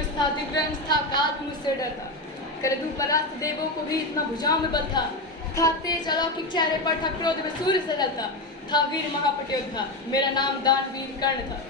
धनुष था, दिव्यांश था, काल मुझसे डरता। कर दूं परास्त देवों को भी इतना भुजाओं में बल था तेज अलौकिक चेहरे पर था, क्रोध में सूर्य से जलता था, वीर महापटयोद्धा, मेरा नाम दानवीर कर्ण था।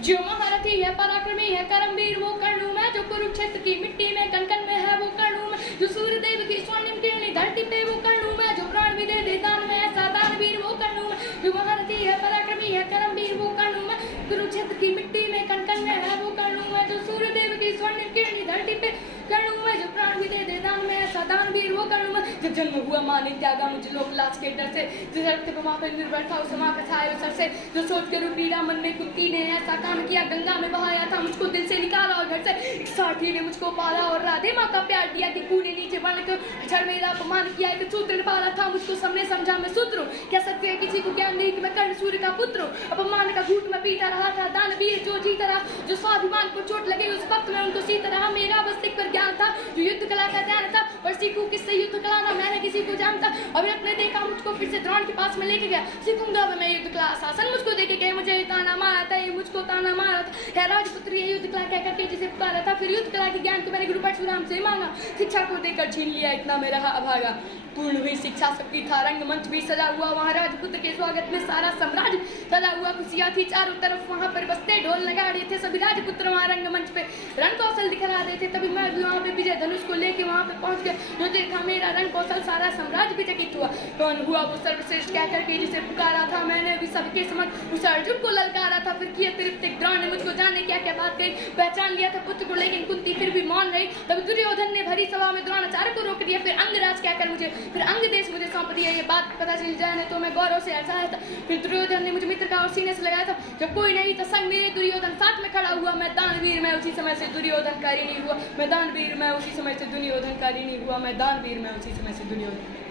जो महारथी है, पराक्रमी है, करमवीर वो कर्ण हूं मैं, जो कुरुक्षेत्र की मिट्टी में कण-कण में है वो कर्ण हूं मैं, जो सूर्यदेव की स्वर्णिम किरणी धरती पे वो कर्ण हूं मैं, जो प्राण भी दे दान में ऐसा दानवीर वो कर्ण हूं मैं, जो महारथी है, पराक्रमी है, करमवीर वो कर्ण हूं मैं, कुरुक्षेत्र की मिट्टी में कण-कण में है वो कर्ण हूं मैं, जो सूर्यदेव की स्वर्णिम किरणी धरती पे कर्ण हूं मैं, जो प्राण भी दे दान में ऐसा दानवीर वो कर्ण हूं मैं। जब जन्म हुआ मां ने त्यागा मुझे लोक लाज के डर से, जिस रक्त पे मां पे निर्भर था उस मां का छाया सर से, जो सोच कर पीड़ा मन में कुत्ती ने ऐसा काम किया, गंगा में बहाया था मुझको दिल से निकाला और घर से, एक साथी ने मुझको पाला और राधे माँ का प्यार दिया कि कूड़े नीचे बन कर छड़ मेरा अपमान किया, एक सूत्र ने पाला था मुझको सबने समझा मैं सूत्र हूं, कह सकते हैं किसी को ज्ञान नहीं कि मैं कर्ण सूर्य का पुत्र हूं। अपमान का घूट में पीता रहा था, दानवीर जो जीता रहा, जो स्वाभिमान को चोट लगे उस वक्त में उनको सीता रहा, मेरा बस एक पर ज्ञान था, जो युद्ध कला का ध्यान था, और सीखूं किससे युद्ध कला ना मैंने किसी को जानता। अभिरथ ने देखा मुझको फिर से द्रोण के पास में लेके गया, सीखूंगा मैं युद्ध कला शासन, मुझको देखे गए मुझे ताना मारा था, ये मुझको ताना मारा था, है राजपुत्र ये युद्ध कला कह करके जिसे पुकारा था, फिर युद्ध कला के ज्ञान को मैंने गुरु परशुराम से मांगा, शिक्षा को देकर छीन लिया इतना में रहा अभागा। पूर्ण हुई शिक्षा सबकी था, रंगमंच भी सजा हुआ, वहाँ राजपुत्र के स्वागत में सारा साम्राज्य सजा हुआ, खुशियाँ थी चारों तरफ, वहाँ पर बसते ढोल नगाड़े थे, सभी राजपुत्र वहाँ रंगमंच पे रंग कौशल दिखला रहे थे। तभी मैं भी वहाँ पे विजय धनुष को लेके वहाँ पे पहुँच गया, जो देखा मेरा रंग कौशल सारा साम्राज्य भी चकित हुआ। कौन हुआ वो सर्वश्रेष्ठ कह करके जिसे पुकारा था, मैंने भी सबके समक्ष उस अर्जुन को ललकारा था, फिर किए अतिरिक्त द्रोण ने मुझको जाने क्या क्या बात कही, पहचान लिया था पुत्र को, लेकिन कुंती फिर भी मौन रही। तब दुर्योधन ने भरी सभा में द्रोणाचार्य को रोक दिया, फिर अंगराज कहकर मुझे फिर अंग देश मुझे सौंप दिया, ये बात पता चल जाए नहीं तो मैं गौरव से हंसाया था। फिर दुर्योधन ने मुझे मित्र का और सीने से लगाया था, जब कोई नहीं था संग मेरे दुर्योधन साथ में खड़ा हुआ, मैं दानवीर मैं उसी समय से दुर्योधन कारी नहीं हुआ, मैं दानवीर मैं उसी समय से दुर्योधन कारी नहीं हुआ, मैं दानवीर मैं उसी समय से दुर्योधन